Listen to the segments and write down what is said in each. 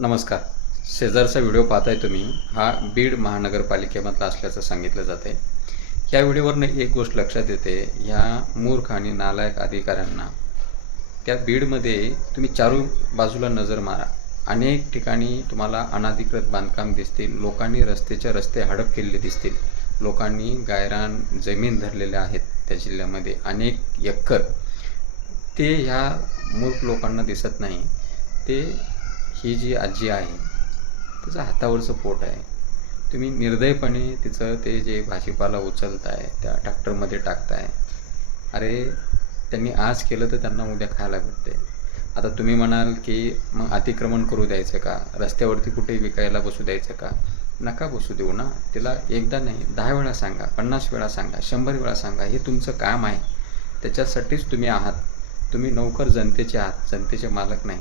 नमस्कार. शेजारचा व्हिडिओ पाहताय तुम्ही. हा बीड महानगरपालिकेमधला असल्याचं सांगितलं जाते. या व्हिडिओवरनं एक गोष्ट लक्षात येते, ह्या मूर्ख आणि नालायक अधिकाऱ्यांना त्या बीडमध्ये तुम्ही चारू बाजूला नजर मारा. अनेक ठिकाणी तुम्हाला अनधिकृत बांधकाम दिसतील. लोकांनी रस्त्याच्या रस्ते हडप केलेले दिसतील. लोकांनी गायरान जमीन धरलेले आहेत त्या जिल्ह्यामध्ये अनेक एकर. ते ह्या मूर्ख लोकांना दिसत नाही. ते ही जी आजी आहे, तिचं हातावरचं पोट आहे. तुम्ही निर्दयपणे तिचं ते जे भाजीपाला उचलताय, त्या ट्रॅक्टरमध्ये टाकताय. अरे, त्यांनी आज केलं तर त्यांना उद्या खायला भेटते. आता तुम्ही म्हणाल की मग अतिक्रमण करू द्यायचं का? रस्त्यावरती कुठेही विकायला बसू द्यायचं का? नका बसू देऊ ना. तिला एकदा नाही 10 वेळा सांगा, 50 वेळा सांगा, 100 वेळा सांगा. हे तुमचं काम आहे. त्याच्यासाठीच तुम्ही आहात. तुम्ही नोकर जनतेचे आहात, जनतेचे मालक नाही.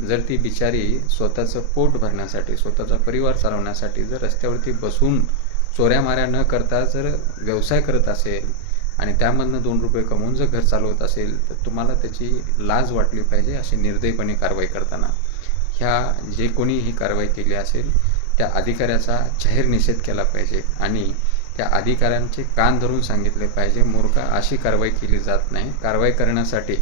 जर ती बिचारी स्वतःचं पोट भरण्यासाठी, स्वतःचा परिवार चालवण्यासाठी जर रस्त्यावरती बसून चोऱ्यामाऱ्या न करता जर व्यवसाय करत असेल आणि त्यामधनं 2 रुपये कमवून जर घर चालवत असेल, तर तुम्हाला त्याची लाज वाटली पाहिजे अशी निर्दयीपणे कारवाई करताना. ह्या जे कोणी ही कारवाई केली असेल त्या अधिकाऱ्याचा जाहीर निषेध केला पाहिजे आणि त्या अधिकाऱ्यांचे कान धरून सांगितले पाहिजे, मूर्खा, अशी कारवाई केली जात नाही. कारवाई करण्यासाठी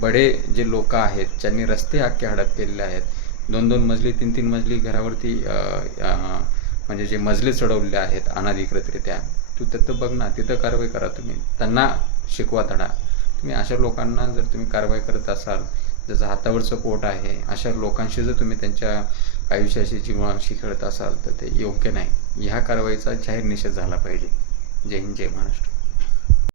बडे जे लोक आहेत, ज्यांनी रस्ते अख्खे हडप केलेले आहेत, 2-2 मजली 3-3 मजली घरावरती म्हणजे जे मजले चढवलेले आहेत अनधिकृतरित्या, तू तिथं बघ ना, तिथं कारवाई करा. तुम्ही त्यांना शिकवा धडा. तुम्ही अशा लोकांना जर तुम्ही कारवाई करत असाल, ज्याचं हातावरचं पोट आहे, अशा लोकांशी जर तुम्ही त्यांच्या आयुष्याशी, जीवनाशी खेळत असाल, तर ते योग्य नाही. ह्या कारवाईचा जाहीर निषेध झाला पाहिजे. जय हिंद, जय महाराष्ट्र.